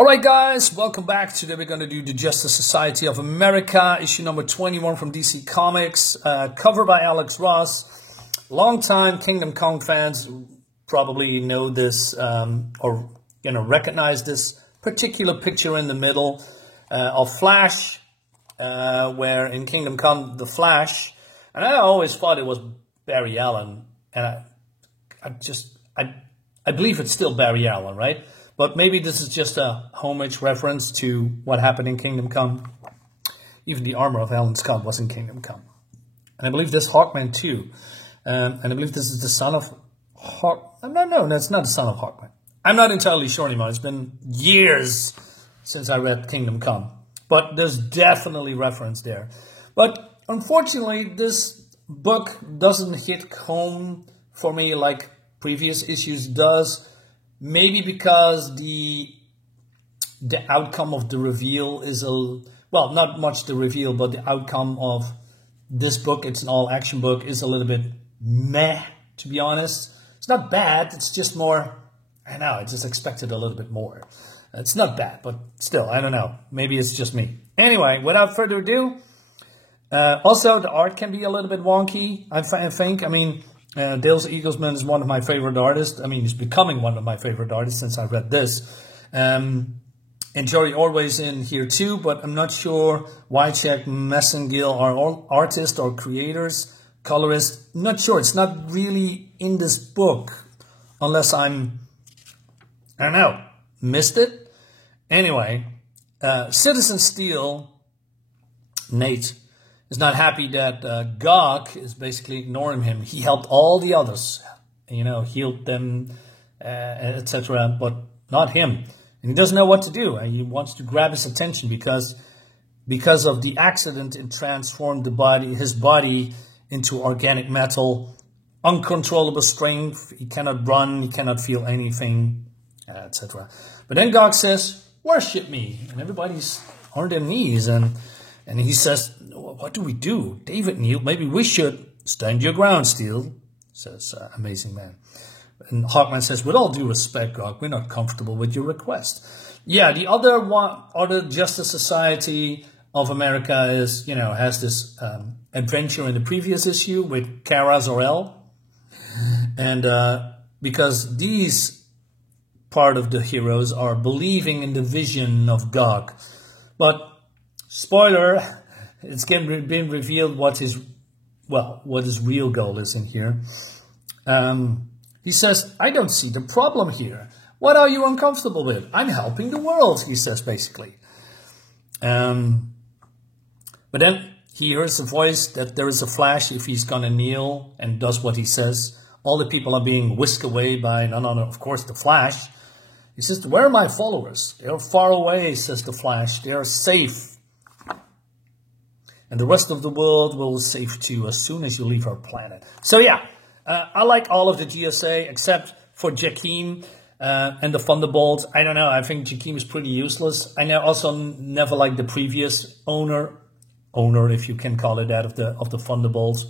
All right, guys, welcome back. Today we're going to do the Justice Society of America, issue number 21 from DC Comics, cover by Alex Ross. Longtime Kingdom Come fans probably know this or recognize this particular picture in the middle of Flash, where in Kingdom Come the Flash, and I always thought it was Barry Allen, and I believe it's still Barry Allen, right? But maybe this is just a homage reference to what happened in Kingdom Come. Even the armor of Alan Scott was in Kingdom Come. And I believe this Hawkman too. And I believe this is the son of No, that's not the son of Hawkman. I'm not entirely sure anymore. It's been years since I read Kingdom Come. But there's definitely reference there. But unfortunately, this book doesn't hit home for me like previous issues does. Maybe because the outcome of the reveal is well, not much the reveal, but the outcome of this book, it's an all-action book, is a little bit meh, to be honest. It's not bad, it's just more, I just expected a little bit more. It's not bad, but still, I don't know. Maybe it's just me. Anyway, without further ado, also the art can be a little bit wonky, I think. I mean, Dale Eaglesman is one of my favorite artists. I mean, he's becoming one of my favorite artists since I read this. And Jerry Ordway's in here too, but I'm not sure Wycheck, Messengill are all artists or creators, colorists. I'm not sure. It's not really in this book unless I don't know, missed it. Anyway, Citizen Steel, Nate, is not happy that Gog is basically ignoring him. He helped all the others, healed them, etc., but not him. And he doesn't know what to do. And he wants to grab his attention because of the accident, it transformed his body into organic metal, uncontrollable strength. He cannot run, he cannot feel anything, etc. But then Gog says, "Worship me," and everybody's on their knees, and he says, "What do we do? David kneeled. Maybe we should stand your ground, Steel," says Amazing Man. And Hawkman says, "With all due respect, Gog, we're not comfortable with your request." Yeah, the other Justice Society of America has this adventure in the previous issue with Kara Zor-El. And because these part of the heroes are believing in the vision of Gog. But, spoiler, it's been revealed what his real goal is in here. He says, "I don't see the problem here. What are you uncomfortable with? I'm helping the world," he says basically. But then he hears a voice that there is a Flash if he's going to kneel and does what he says. All the people are being whisked away by, of course, the Flash. He says, "Where are my followers? They are far away," says the Flash. "They are safe. And the rest of the world will be safe too as soon as you leave our planet." So yeah, I like all of the GSA except for Jakeem and the Thunderbolts. I don't know. I think Jakeem is pretty useless. I also never liked the previous owner, if you can call it that, of the Thunderbolts.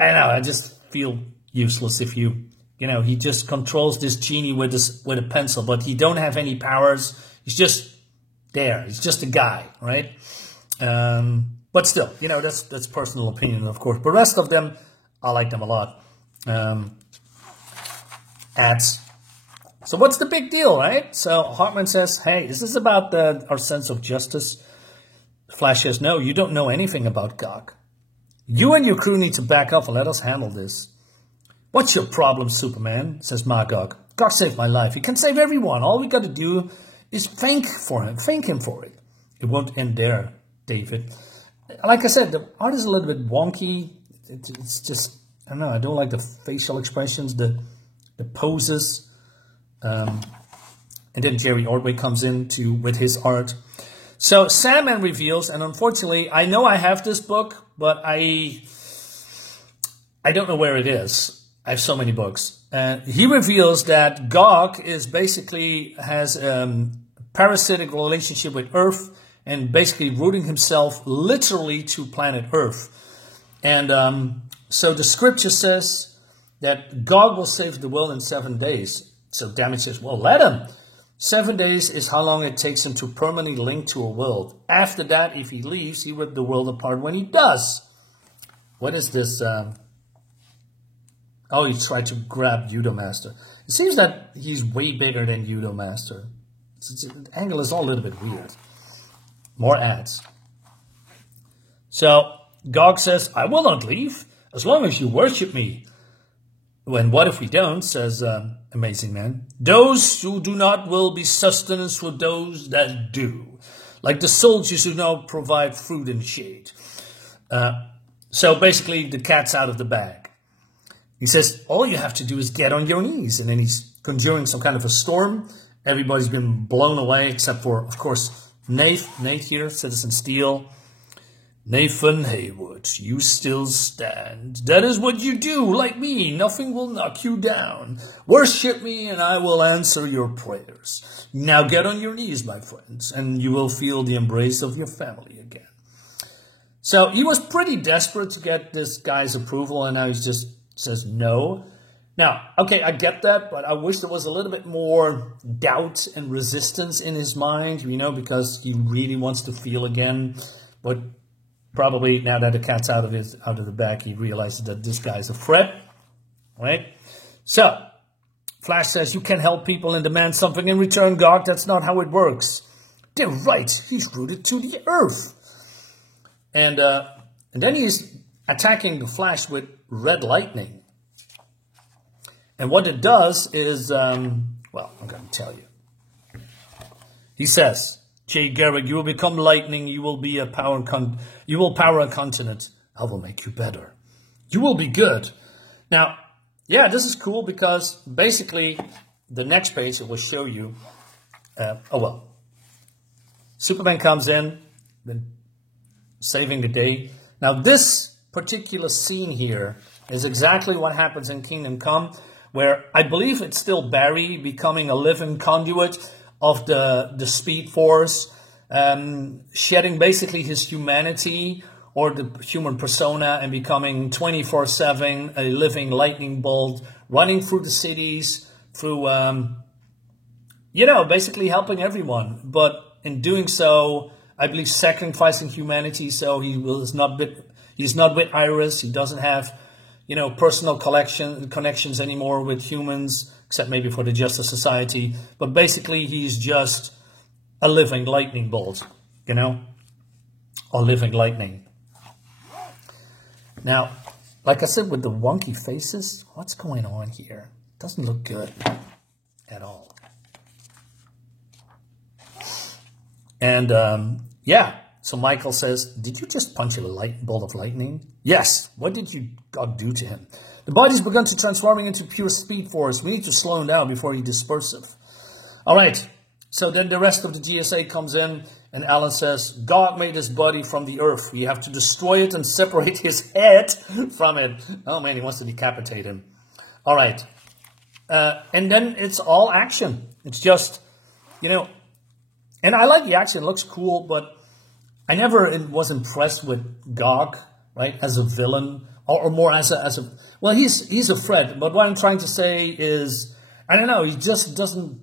I don't know. I just feel useless if he just controls this genie with a pencil, but he don't have any powers. He's just there. He's just a guy, right? But still, that's personal opinion, of course. But the rest of them, I like them a lot. Ads. So what's the big deal, right? So Hawkman says, "Hey, is this about our sense of justice?" Flash says, "No, you don't know anything about Gog. You and your crew need to back off and let us handle this." "What's your problem, Superman?" says Magog. "Gog saved my life. He can save everyone. All we got to do is thank him for it." "It won't end there, David." Like I said, the art is a little bit wonky. It's just, I don't know, I don't like the facial expressions, the poses. And then Jerry Ordway comes in with his art. So Sandman reveals, and unfortunately, I know I have this book, but I don't know where it is. I have so many books. He reveals that Gog has a parasitic relationship with Earth, and basically rooting himself literally to planet Earth. And so the scripture says that God will save the world in 7 days. So Damage says, "Well, let him." 7 days is how long it takes him to permanently link to a world. After that, if he leaves, he ripped the world apart when he does. What is this? Oh, he tried to grab Judomaster. It seems that he's way bigger than Judomaster. The angle is all a little bit weird. More ads. So, Gog says, I will not leave, as long as you worship me. When what if we don't, says Amazing Man. Those who do not will be sustenance for those that do. Like the soldiers who now provide food and shade. So basically, the cat's out of the bag. He says, all you have to do is get on your knees. And then he's conjuring some kind of a storm. Everybody's been blown away, except for, of course, Nate here, Citizen Steel. Nathan Haywood, you still stand. That is what you do, like me. Nothing will knock you down. Worship me and I will answer your prayers. Now get on your knees, my friends, and you will feel the embrace of your family again. So he was pretty desperate to get this guy's approval, and now he just says no. Now, okay, I get that, but I wish there was a little bit more doubt and resistance in his mind, you know, because he really wants to feel again. But probably now that the cat's out of the bag, he realizes that this guy's a threat, right? So, Flash says, you can help people and demand something in return, Gog. That's not how it works. They're right. He's rooted to the earth. And then he's attacking the Flash with red lightning. And what it does is, well, I'm going to tell you. He says, Jay Garrick, you will become lightning. You will be you will power a continent. I will make you better. You will be good. Now, yeah, this is cool because basically the next page it will show you. Superman comes in, then saving the day. Now, this particular scene here is exactly what happens in Kingdom Come, where I believe it's still Barry becoming a living conduit of the Speed Force, shedding basically his humanity or the human persona and becoming 24/7 a living lightning bolt, running through the cities, through, basically helping everyone. But in doing so, I believe sacrificing humanity, so he's not with Iris. He doesn't have, personal connections anymore with humans, except maybe for the Justice Society. But basically, he's just a living lightning bolt, or living lightning. Now, like I said, with the wonky faces, what's going on here? Doesn't look good at all. And, so Michael says, did you just punch a bolt of lightning? Yes. What did God do to him? The body's begun to transforming into pure Speed Force. We need to slow him down before he disperses. All right. So then the rest of the GSA comes in, and Alan says, God made his body from the earth. We have to destroy it and separate his head from it. Oh, man, he wants to decapitate him. All right. And then it's all action. It's just, and I like the action. It looks cool, but I never was impressed with Gog, right, as a villain, or more as a. Well, he's a threat, but what I'm trying to say is, I don't know, he just doesn't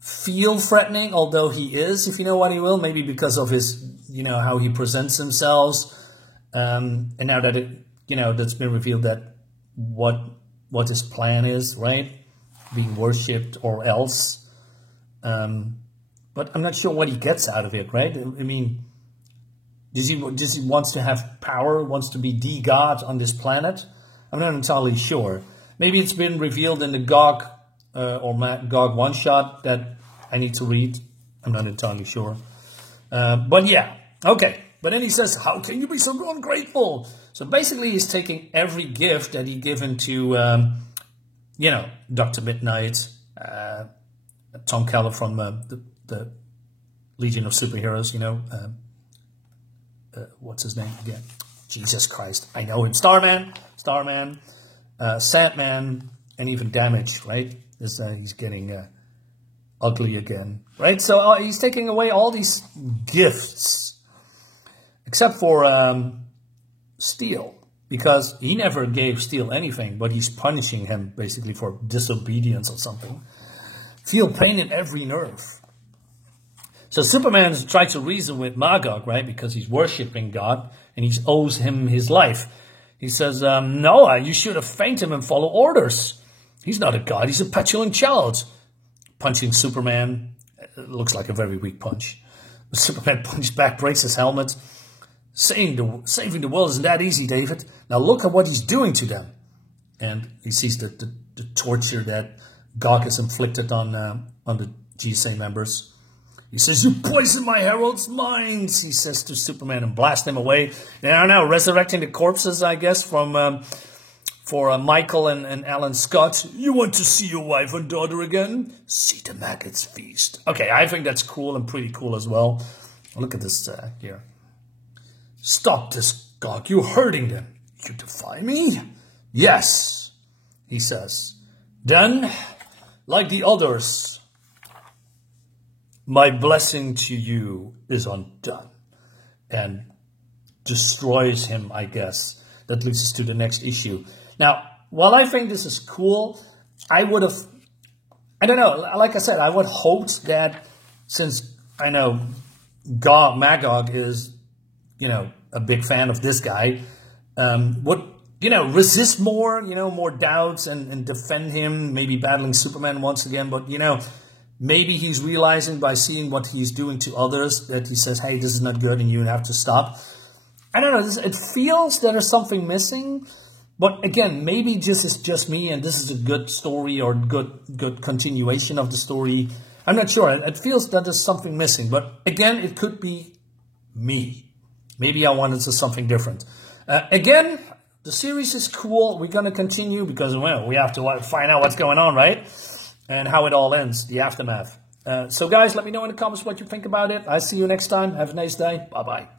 feel threatening, although he is, if you know what he will, maybe because of his, how he presents himself, and now that that's been revealed that what his plan is, right, being worshipped or else, but I'm not sure what he gets out of it, right? I mean, does he wants to have power, wants to be the god on this planet? I'm not entirely sure. Maybe it's been revealed in the Gog Gog one-shot that I need to read. I'm not entirely sure. But yeah, okay. But then he says, how can you be so ungrateful? So basically he's taking every gift that he given to, Dr. Midnight, Tom Keller from the Legion of Superheroes, what's his name again? Jesus Christ, I know him. Starman, Sandman, and even Damage, right? He's getting ugly again, right? So he's taking away all these gifts, except for Steel, because he never gave Steel anything, but he's punishing him basically for disobedience or something. Feel pain in every nerve. So Superman tries to reason with Magog, right? Because he's worshipping God and he owes him his life. He says, no, you should have fainted him and follow orders. He's not a god, he's a petulant child. Punching Superman, it looks like a very weak punch. Superman punches back, breaks his helmet. Saving the world isn't that easy, David. Now look at what he's doing to them. And he sees the torture that Gog has inflicted on the GSA members. He says, you poisoned my herald's minds, he says to Superman, and blast them away. They are now resurrecting the corpses, I guess, from for Michael and Alan Scott. You want to see your wife and daughter again? See the maggots feast. Okay, I think that's cool and pretty cool as well. Look at this here. Stop this, Gog. You're hurting them. You defy me? Yes, he says. Then, like the others, my blessing to you is undone. And destroys him, I guess. That leads us to the next issue. Now, while I think this is cool, I would have, I don't know, like I said, I would hope that since I know Magog is, a big fan of this guy, would, resist more, more doubts and defend him, maybe battling Superman once again. But, maybe he's realizing by seeing what he's doing to others that he says, hey, this is not good and you have to stop. I don't know, it feels that there's something missing. But again, maybe this is just me and this is a good story or good continuation of the story. I'm not sure. It feels that there's something missing. But again, it could be me. Maybe I wanted something different. Again, the series is cool. We're going to continue because, well, we have to find out what's going on, right? And how it all ends, the aftermath. So guys, let me know in the comments what you think about it. I'll see you next time. Have a nice day. Bye-bye.